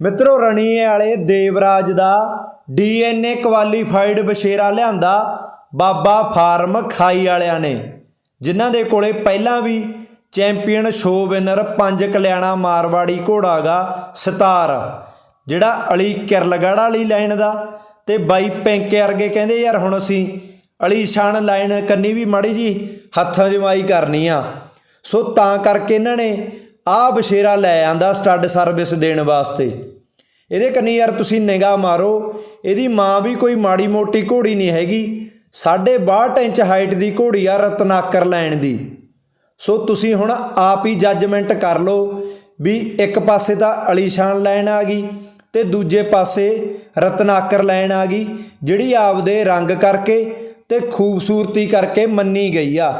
ਮਿੱਤਰੋ, ਰਣੀਏ ਵਾਲੇ ਦੇਵਰਾਜ ਦਾ ਡੀਐਨਏ ਕੁਆਲੀਫਾਈਡ ਬਸ਼ੇਰਾ ਲਿਆਂਦਾ ਬਾਬਾ ਫਾਰਮ ਖਾਈ ਵਾਲਿਆਂ ਨੇ, ਜਿਨ੍ਹਾਂ ਦੇ ਕੋਲੇ ਪਹਿਲਾਂ ਵੀ ਚੈਂਪੀਅਨ ਸ਼ੋ ਵਿਨਰ ਪੰਜ ਕਲਿਆਣਾ ਮਾਰਵਾੜੀ ਘੋੜਾਗਾ ਸਤਾਰ, ਜਿਹੜਾ ਅਲੀ ਕਿਰਲਗੜ ਵਾਲੀ ਲਾਈਨ ਦਾ ਤੇ ਬਾਈ ਪੈਂਕੇ ਵਰਗੇ ਕਹਿੰਦੇ ਯਾਰ ਹੁਣ ਅਸੀਂ ਅਲੀ ਸ਼ਾਨ ਲਾਈਨ ਕੰਨੀ ਵੀ ਮਾੜੀ ਜੀ ਹੱਥਾਂ ਜਮਾਈ ਕਰਨੀ ਆ। ਸੋ ਤਾਂ ਕਰਕੇ ਇਹਨਾਂ ਨੇ ਆਹ ਬਸ਼ੇਰਾ ਲੈ ਆਂਦਾ ਸਟੱਡ ਸਰਵਿਸ ਦੇਣ ਵਾਸਤੇ। ਇਹਦੇ ਕੰਨੀ ਯਾਰ ਤੁਸੀਂ ਨਿਗਾਹ ਮਾਰੋ, ਇਹਦੀ ਮਾਂ ਵੀ ਕੋਈ ਮਾੜੀ ਮੋਟੀ ਘੋੜੀ ਨਹੀਂ ਹੈਗੀ। 62 ਇੰਚ ਹਾਈਟ ਦੀ ਘੋੜੀ ਆ ਰਤਨਾਕਰ ਲੈਣ ਦੀ। ਸੋ ਤੁਸੀਂ ਹੁਣ ਆਪ ਹੀ ਜੱਜਮੈਂਟ ਕਰ ਲਓ ਵੀ ਇੱਕ ਪਾਸੇ ਤਾਂ ਅਲੀਸ਼ਾਨ ਲੈਣ ਆ ਗਈ ਤੇ ਦੂਜੇ ਪਾਸੇ ਰਤਨਾਕਰ ਲੈਣ ਆ ਗਈ, ਜਿਹੜੀ ਆਪਦੇ ਰੰਗ ਕਰਕੇ ਤੇ ਖੂਬਸੂਰਤੀ ਕਰਕੇ ਮੰਨੀ ਗਈ ਆ।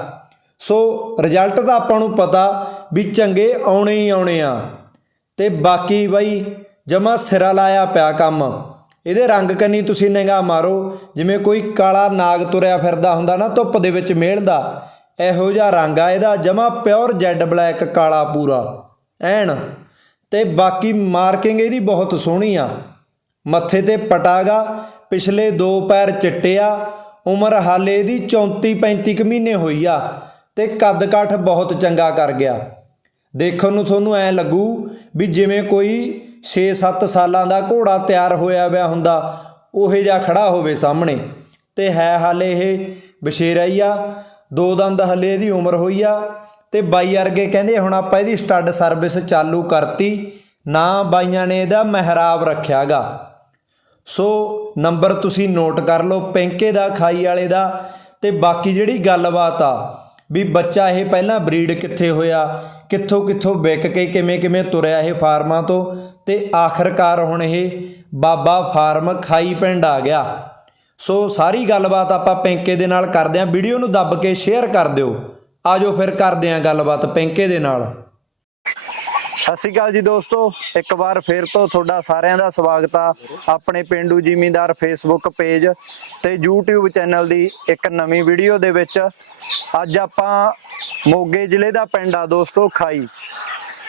ਸੋ ਰਿਜ਼ਲਟ ਤਾਂ ਆਪਾਂ ਨੂੰ ਪਤਾ ਵੀ ਚੰਗੇ ਆਉਣੇ ਹੀ ਆਉਣੇ ਆ। ਤੇ ਬਾਕੀ ਬਾਈ ਜਮਾ ਸਿਰਾ ਲਾਇਆ ਪਿਆ ਕੰਮ। ਇਹਦੇ ਰੰਗ ਕੰਨੀ ਤੁਸੀਂ ਨਿਗਾਹ ਮਾਰੋ। ਜਿਵੇਂ ਕੋਈ ਕਾਲਾ ਨਾਗ ਤੁਰਿਆ ਫਿਰਦਾ ਹੁੰਦਾ ਨਾ ਧੁੱਪ ਦੇ ਵਿੱਚ ਮੇਲਦਾ ਇਹੋ ਜਿਹਾ ਰੰਗ ਆ ਇਹਦਾ। ਜਮਾ ਪਿਓਰ ਜੈਡ ਬਲੈਕ ਕਾਲਾ ਪੂਰਾ। ਐਨ। ਤੇ ਬਾਕੀ ਮਾਰਕਿੰਗ ਇਹਦੀ ਬਹੁਤ ਸੋਹਣੀ ਆ। ਮੱਥੇ ਤੇ ਪਟਾਗਾ, ਪਿਛਲੇ ਦੋ ਪੈਰ ਚਿੱਟੇ ਆ। ਉਮਰ ਹਾਲੇ ਇਹਦੀ 34 35 ਕੁ ਮਹੀਨੇ ਹੋਈ ਆ। ਤੇ ਕੱਦ ਕਾਠ ਬਹੁਤ ਚੰਗਾ ਕਰ ਗਿਆ। ਦੇਖਣ ਨੂੰ ਤੁਹਾਨੂੰ ਐ ਲੱਗੂ ਵੀ ਜਿਵੇਂ ਕੋਈ 6-7 ਸਾਲਾਂ ਦਾ ਘੋੜਾ ਤਿਆਰ ਹੋਇਆ ਹੋਇਆ ਹੁੰਦਾ, ਉਹੇ ਜਿਹਾ ਖੜਾ ਹੋਵੇ ਸਾਹਮਣੇ। ਤੇ ਹੈ ਹਾਲੇ ਇਹ ਬਸ਼ੇਰਾ ਹੀ ਆ ਦੋ ਦੰਦ ਹਲੇ ਇਹਦੀ ਉਮਰ ਹੋਈ ਆ, ਤੇ ਬਾਈ ਵਰਗੇ ਕਹਿੰਦੇ ਹੁਣ ਆਪਾਂ ਇਹਦੀ ਸਟੱਡ ਸਰਵਿਸ ਚਾਲੂ ਕਰਤੀ, ਨਾ ਬਾਈਆਂ ਨੇ ਇਹਦਾ ਮਹਿਰਾਬ ਰੱਖਿਆਗਾ। ਸੋ ਨੰਬਰ ਤੁਸੀਂ ਨੋਟ ਕਰ ਲਓ, ਪੈਂਕੇ ਦਾ, ਖਾਈ ਵਾਲੇ ਦਾ, ਤੇ ਬਾਕੀ ਜਿਹੜੀ ਗੱਲਬਾਤ ਆ ਵੀ ਬੱਚਾ ਇਹ ਪਹਿਲਾਂ ਬਰੀਡ ਕਿੱਥੇ ਹੋਇਆ, ਕਿੱਥੋਂ ਕਿੱਥੋਂ ਵਿਕ ਕੇ ਕਿਵੇਂ ਕਿਵੇਂ ਤੁਰਿਆ ਇਹ ਫਾਰਮਾਂ ਤੋਂ, ਤੇ ਆਖਰਕਾਰ ਹੁਣ ਇਹ ਬਾਬਾ ਫਾਰਮ ਖਾਈ ਪਿੰਡ ਆ ਗਿਆ। ਸੋ ਸਾਰੀ ਗੱਲਬਾਤ ਆਪਾਂ ਪੈਂਕੇ ਦੇ ਨਾਲ ਕਰਦੇ ਆਂ ਵੀਡੀਓ ਨੂੰ ਦੱਬ ਕੇ ਸ਼ੇਅਰ ਕਰ ਦਿਓ। ਆਜੋ ਫਿਰ ਕਰਦੇ ਆਂ ਗੱਲਬਾਤ ਪੈਂਕੇ ਦੇ ਨਾਲ। ਸਤਿ ਸ਼੍ਰੀ ਅਕਾਲ ਜੀ ਦੋਸਤੋ। ਇੱਕ ਵਾਰ ਫੇਰ ਤੋਂ ਤੁਹਾਡਾ ਸਾਰਿਆਂ ਦਾ ਸਵਾਗਤ ਆ ਆਪਣੇ ਪਿੰਡੂ ਜ਼ਿਮੀਂਦਾਰ ਫੇਸਬੁੱਕ ਪੇਜ ਤੇ YouTube ਚੈਨਲ ਦੀ ਇੱਕ ਨਵੀਂ ਵੀਡੀਓ ਦੇ ਵਿੱਚ। ਅੱਜ ਆਪਾਂ ਮੋਗੇ ਜ਼ਿਲ੍ਹੇ ਦਾ ਪਿੰਡ ਆ ਦੋਸਤੋ, ਖਾਈ।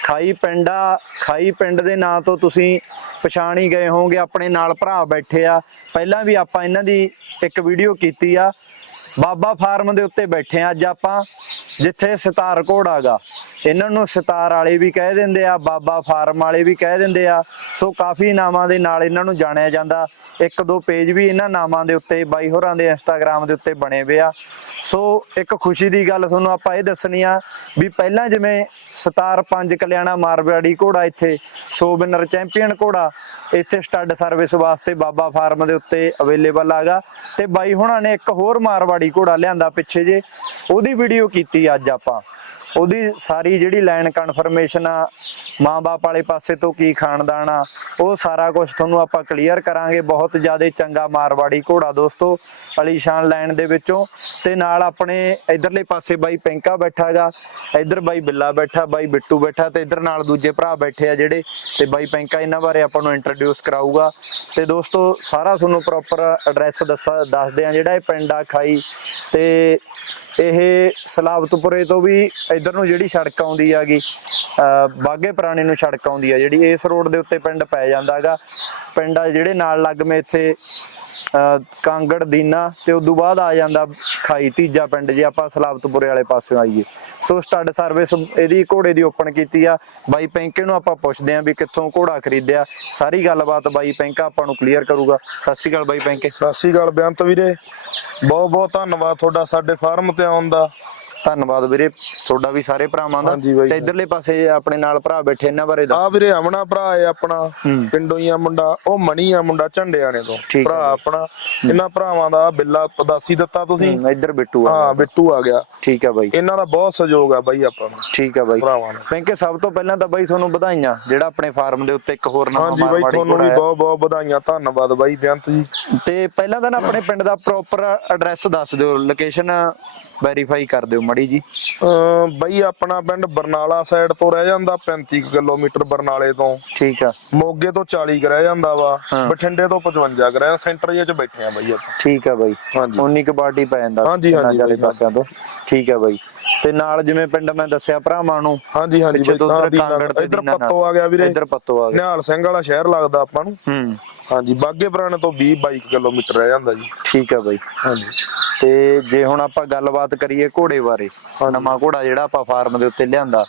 ਖਾਈ ਪਿੰਡਾ ਖਾਈ ਪਿੰਡ ਦੇ ਨਾਂ ਤੋਂ ਤੁਸੀਂ ਪਛਾਣ ਹੀ ਗਏ ਹੋਵੋਗੇ, ਆਪਣੇ ਨਾਲ ਭਰਾ ਬੈਠੇ ਆ। ਪਹਿਲਾਂ ਵੀ ਆਪਾਂ ਇਹਨਾਂ ਦੀ ਇੱਕ ਵੀਡੀਓ ਕੀਤੀ ਆ। ਬਾਬਾ ਫਾਰਮ ਦੇ ਉੱਤੇ ਬੈਠੇ ਆ। ਅੱਜ ਆਪਾਂ ਜਿੱਥੇ ਸਿਤਾਰ ਘੋੜਾਗਾ ਇਹਨਾਂ ਨੂੰ ਸਿਤਾਰ ਵਾਲੇ ਵੀ ਕਹਿ ਦਿੰਦੇ ਆ, ਬਾਬਾ ਫਾਰਮ ਵਾਲੇ ਵੀ ਕਹਿ ਦਿੰਦੇ ਆ। ਸੋ ਕਾਫੀ ਨਾਵਾਂ ਦੇ ਨਾਲ ਇਹਨਾਂ ਨੂੰ ਜਾਣਿਆ ਜਾਂਦਾ। ਇੱਕ ਦੋ ਪੇਜ ਵੀ ਇਹਨਾਂ ਨਾਵਾਂ ਦੇ ਉੱਤੇ ਬਾਈ ਹੋਰਾਂ ਦੇ ਇੰਸਟਾਗ੍ਰam ਦੇ ਉੱਤੇ ਬਣੇ ਹੋਏ ਆ। ਸੋ ਇੱਕ ਖੁਸ਼ੀ ਦੀ ਗੱਲ ਤੁਹਾਨੂੰ ਆਪਾਂ ਇਹ ਦੱਸਣੀ ਆ ਵੀ ਪਹਿਲਾਂ ਜਿਵੇਂ ਸਤਾਰ ਪੰਜ ਕਲਿਆਣਾ ਮਾਰਵਾੜੀ ਘੋੜਾ ਇੱਥੇ, ਸ਼ੋ ਚੈਂਪੀਅਨ ਘੋੜਾ, ਇੱਥੇ ਸਟੱਡ ਸਰਵਿਸ ਵਾਸਤੇ ਬਾਬਾ ਫਾਰਮ ਦੇ ਉੱਤੇ ਅਵੇਲੇਬਲ ਆਗਾ ਤੇ ਬਾਈ ਹੋਣਾ ਨੇ ਇੱਕ ਹੋਰ ਮਾਰਵਾੜੀ ਘੋੜਾ ਲਿਆਂਦਾ ਪਿੱਛੇ ਜੇ, ਉਹਦੀ ਵੀਡੀਓ ਕੀਤੀ ਅੱਜ ਆਪਾਂ। ਉਹਦੀ ਸਾਰੀ ਜਿਹੜੀ ਲਾਈਨ ਕਨਫਰਮੇਸ਼ਨ ਆ ਮਾਂ-ਬਾਪ ਵਾਲੇ ਪਾਸੇ ਤੋਂ ਕੀ ਖਾਨਦਾਨ ਆ, ਉਹ ਸਾਰਾ ਕੁਝ ਤੁਹਾਨੂੰ ਆਪਾਂ ਕਲੀਅਰ ਕਰਾਂਗੇ। ਬਹੁਤ ਜ਼ਿਆਦਾ ਚੰਗਾ ਮਾਰਵਾੜੀ ਘੋੜਾ ਦੋਸਤੋ ਅਲੀਸ਼ਾਨ ਲਾਈਨ ਦੇ ਵਿੱਚੋਂ। ਤੇ ਨਾਲ ਆਪਣੇ ਇਧਰਲੇ ਪਾਸੇ ਬਾਈ ਪੈਂਕਾ ਬੈਠਾਗਾ ਇਧਰ ਬਾਈ ਬਿੱਲਾ ਬੈਠਾ, ਬਾਈ ਬਿੱਟੂ ਬੈਠਾ, ਤੇ ਇਧਰ ਨਾਲ ਦੂਜੇ ਭਰਾ ਬੈਠੇ ਆ ਜਿਹੜੇ, ਤੇ ਬਾਈ ਪੈਂਕਾ ਇਹਨਾਂ ਬਾਰੇ ਆਪਾਂ ਨੂੰ ਇੰਟਰੋਡਿਊਸ ਕਰਾਊਗਾ। ਤੇ ਦੋਸਤੋ, ਸਾਰਾ ਤੁਹਾਨੂੰ ਪ੍ਰੋਪਰ ਐਡਰੈਸ ਦੱਸਦੇ ਆ ਜਿਹੜਾ ਇਹ ਪਿੰਡ ਆ ਖਾਈ। ਤੇ ਇਹ ਸਲਾਬਤਪੁਰੇ ਤੋਂ ਵੀ ਇਧਰ ਨੂੰ ਜਿਹੜੀ ਸੜਕ ਆਉਂਦੀ ਆਗੀ ਬਾਗੇ ਪੁਰਾਣੇ ਨੂੰ ਸੜਕ ਆਉਂਦੀ ਆ, ਜਿਹੜੀ ਇਸ ਰੋਡ ਦੇ ਉੱਤੇ ਪਿੰਡ ਪੈ ਜਾਂਦਾਗਾ ਪਿੰਡ ਆ ਜਿਹੜੇ ਨਾਲ ਲੱਗਵੇਂ ਇੱਥੇ ਕਾਂਗੜ, ਦੀਨਾ ਤੇ ਉਦੋਂ ਬਾਅਦ ਆ ਜਾਂਦਾ ਖਾਈ ਤੀਜਾ ਪਿੰਡ ਜੇ ਆਪਾਂ ਸਲਾਬਤਪੁਰੇ ਵਾਲੇ ਪਾਸਿਓਂ ਆਈਏ। ਸੋ ਸਟੱਡ ਸਰਵਿਸ ਇਹਦੀ ਘੋੜੇ ਦੀ ਓਪਨ ਕੀਤੀ ਆ। ਬਾਈ ਪੈਂਕੇ ਨੂੰ ਆਪਾਂ ਪੁੱਛਦੇ ਆਂ ਵੀ ਕਿੱਥੋਂ ਘੋੜਾ ਖਰੀਦਿਆ। ਸਾਰੀ ਗੱਲਬਾਤ ਬਾਈ ਪੈਂਕਾ ਆਪਾਂ ਨੂੰ ਕਲੀਅਰ ਕਰੂਗਾ। ਸਤਿ ਸ਼੍ਰੀ ਅਕਾਲ ਬਾਈ ਪੈਂਕੇ। ਸਤਿ ਸ਼੍ਰੀ ਅਕਾਲ ਬੇਅੰਤ ਵੀਰੇ। ਬਹੁਤ ਬਹੁਤ ਧੰਨਵਾਦ ਤੁਹਾਡਾ ਸਾਡੇ ਫਾਰਮ ਤੇ ਆਉਣ ਦਾ। ਧੰਨਵਾਦ ਵੀਰੇ ਤੁਹਾਡਾ ਵੀ ਸਾਰੇ ਭਰਾਵਾਂ ਦਾ। ਤੇ ਇਧਰਲੇ ਪਾਸੇ ਆਪਣੇ ਨਾਲ ਭਰਾ ਬੈਠੇ ਇਹਨਾਂ ਬਾਰੇ ਦੱਸ। ਆ ਵੀਰੇ ਅਮਨਾ ਭਰਾ ਹੈ ਆਪਣਾ। ਪਿੰਡੋਂ ਹੀ ਆ ਮੁੰਡਾ ਉਹ ਮਣੀ ਆ ਮੁੰਡਾ ਝੰਡਿਆਣੇ ਤੋਂ। ਭਰਾ। ਆਪਣਾ ਇਹਨਾਂ ਭਰਾਵਾਂ ਦਾ ਬਿੱਲਾ ਪਦਾਸੀ ਦਿੱਤਾ ਤੁਸੀਂ। ਇੱਧਰ ਬਿੱਟੂ ਆ ਹਾਂ ਬਿੱਟੂ ਆ ਗਿਆ। ਠੀਕ ਆ ਬਾਈ। ਇਹਨਾਂ ਦਾ ਬਹੁਤ ਸਹਿਯੋਗ ਆ ਬਾਈ ਆਪਾਂ ਨੂੰ ਠੀਕ ਆ ਬਾਈ। ਭਰਾਵਾਂ ਦਾ ਪੈਂਕੇ ਸਭ ਤੋਂ ਪਹਿਲਾਂ ਤਾਂ ਬਾਈ ਤੁਹਾਨੂੰ ਵਧਾਈਆਂ ਜਿਹੜਾ ਆਪਣੇ ਫਾਰਮ ਦੇ ਉੱਤੇ ਇੱਕ ਹੋਰ ਨਵਾਂ ਹਾਂਜੀ ਬਾਈ ਤੁਹਾਨੂੰ ਵੀ। ਬਹੁਤ ਬਹੁਤ ਵਧਾਈਆਂ ਧੰਨਵਾਦ ਬਾਈ ਬੇਅੰਤ ਜੀ। ਤੇ ਪਹਿਲਾਂ ਤਾਂ ਨਾ ਆਪਣੇ ਪਿੰਡ ਦਾ ਪ੍ਰੋਪਰ ਐਡਰੈਸ ਦੱਸ ਦਿਓ ਲੋਕੇਸ਼ਨ ਵੈਰੀਫਾਈ ਕਰ ਦਿਓ ਮੜੀ ਜੀ? ਅਮ ਬਾਈ ਆਪਣਾ ਪਿੰਡ ਬਰਨਾਲਾ ਸਾਈਡ ਤੋਂ ਰਹਿ ਜਾਂਦਾ 35 ਕੁ ਕਿਲੋਮੀਟਰ ਬਰਨਾਲੇ ਤੋਂ। ਠੀਕ ਆ। ਮੋਗੇ ਤੋਂ 40 ਕੁ ਰਹਿ ਜਾਂਦਾ ਵਾ ਹਾਂ। ਬਠਿੰਡੇ ਤੋਂ 55 ਕੁ ਰਹਿ ਸੈਂਟਰ ਜੇ ਚ ਬੈਠੇ ਆ ਬਾਈ ਆਪਾਂ। ਠੀਕ ਆ ਬਾਈ। ਹਾਂਜੀ। 19 ਕਬਾਡੀ ਪੈ ਜਾਂਦਾ ਹਾਂਜੀ, ਹਾਂਜੀ ਬਾਈ, ਪਾਸਿਆਂ ਤੋਂ। ਠੀਕ ਆ ਬਾਈ। ਤੇ ਨਾਲ ਜਿਵੇਂ ਪਿੰਡ ਮੈਂ ਦੱਸਿਆ ਭਰਾਵਾਂ ਨੂੰ ਹਾਂਜੀ ਹਾਂਜੀ ਪਿੱਛੇ ਤੋਂ ਬਾਈ, ਹਾਂ, ਉੱਧਰ ਦੀਨਾ- ਕਾਂਗੜ ਤੇ ਇੱਧਰ ਦੀਨਾ ਨਾਲ। ਪੱਤੋ ਆ ਗਿਆ ਵੀਰੇ। ਇੱਧਰ ਪੱਤੋ ਆ ਗਿਆ। ਨਿਹਾਲ ਸਿੰਘ ਵਾਲਾ ਸ਼ਹਿਰ ਲੱਗਦਾ ਆਪਾਂ ਨੂੰ। ਹੂੰ। ਹਾਂਜੀ ਬਾਗੇ ਪੁਰਾਣੇ ਤੋਂ 20 22 ਕਿਲੋਮੀਟਰ ਰਹਿ ਜਾਂਦਾ ਜੀ। ਠੀਕ ਆ ਬਾਈ। ਹਾਂਜੀ। ਤੇ ਜੇ ਹੁਣ ਆਪਾਂ ਗੱਲਬਾਤ ਕਰੀਏ ਘੋੜੇ ਬਾਰੇ। ਨਵਾਂ ਘੋੜਾ ਜਿਹੜਾ ਆਪਾਂ ਫਾਰਮ ਦੇ ਉੱਤੇ ਲਿਆਂਦਾ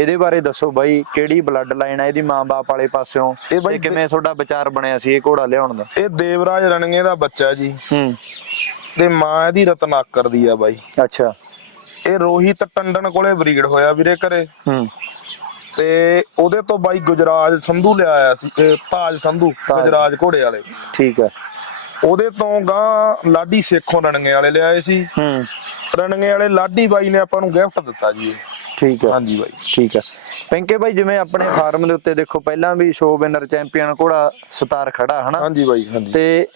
ਇਹਦੇ ਬਾਰੇ ਦੱਸੋ ਬਾਈ ਕਿਹੜੀ ਬਲੱਡ ਲਾਈਨ ਆ ਇਹਦੀ ਮਾਂ-ਬਾਪ ਵਾਲੇ ਪਾਸਿਓਂ ਇਹ ਬਾਈ ਕਿਵੇਂ ਤੁਹਾਡਾ ਵਿਚਾਰ ਬਣਿਆ ਸੀ ਇਹ ਘੋੜਾ ਲਿਆਉਣ ਦਾ? ਇਹ ਦੇਵਰਾਜ ਰਣਗੇ ਦਾ ਬੱਚਾ ਜੀ। ਹੂੰ। ਤੇ ਮਾਂ ਇਹਦੀ ਰਤਨਾਕਰ ਦੀ ਆ ਬਾਈ। ਅੱਛਾ। ਇਹ ਰੋਹਿਤ ਟੰਡਨ ਕੋਲੇ ਬਰੀਡ ਹੋਇਆ ਵੀਰੇ ਘਰੇ। ਹੂੰ। ਤੇ ਉਹਦੇ ਤੋਂ ਬਾਈ ਗੁਜਰਾਜ ਸੰਧੂ ਲਿਆ ਆਇਆ ਸੀ ਇਹ ਤਾਜ ਸੰਧੂ। ਗੁਜਰਾਜ ਘੋੜੇ ਵਾਲੇ। ਠੀਕ ਆ ਉਹਦੇ ਤੋਂ ਗਾਂ ਲਾਡੀ ਸੇਖੋਂ ਰਣਗੇ ਵਾਲੇ ਲਿਆਏ ਸੀ। ਹੂੰ। ਰਣਗੇ ਵਾਲੇ ਲਾਡੀ ਬਾਈ ਨੇ ਆਪਾਂ ਨੂੰ ਗਿਫਟ ਦਿੱਤਾ ਜੀ ਇਹ। ਠੀਕ ਆ ਹਾਂਜੀ ਬਾਈ। ਠੀਕ ਆ ਪਿੰਕੇ ਬਾਈ ਜਿਵੇਂ ਆਪਣੇ ਫਾਰਮ ਦੇ ਉੱਤੇ ਦੇਖੋ ਪਹਿਲਾਂ ਵੀ ਸ਼ੋ ਵਿਨਰ ਚੈਂਪੀਅਨ ਘੋੜਾ ਸਤਾਰ ਖੜਾ ਹਨਾ? ਹਾਂਜੀ ਬਾਈ ਹਾਂਜੀ। ਤੇ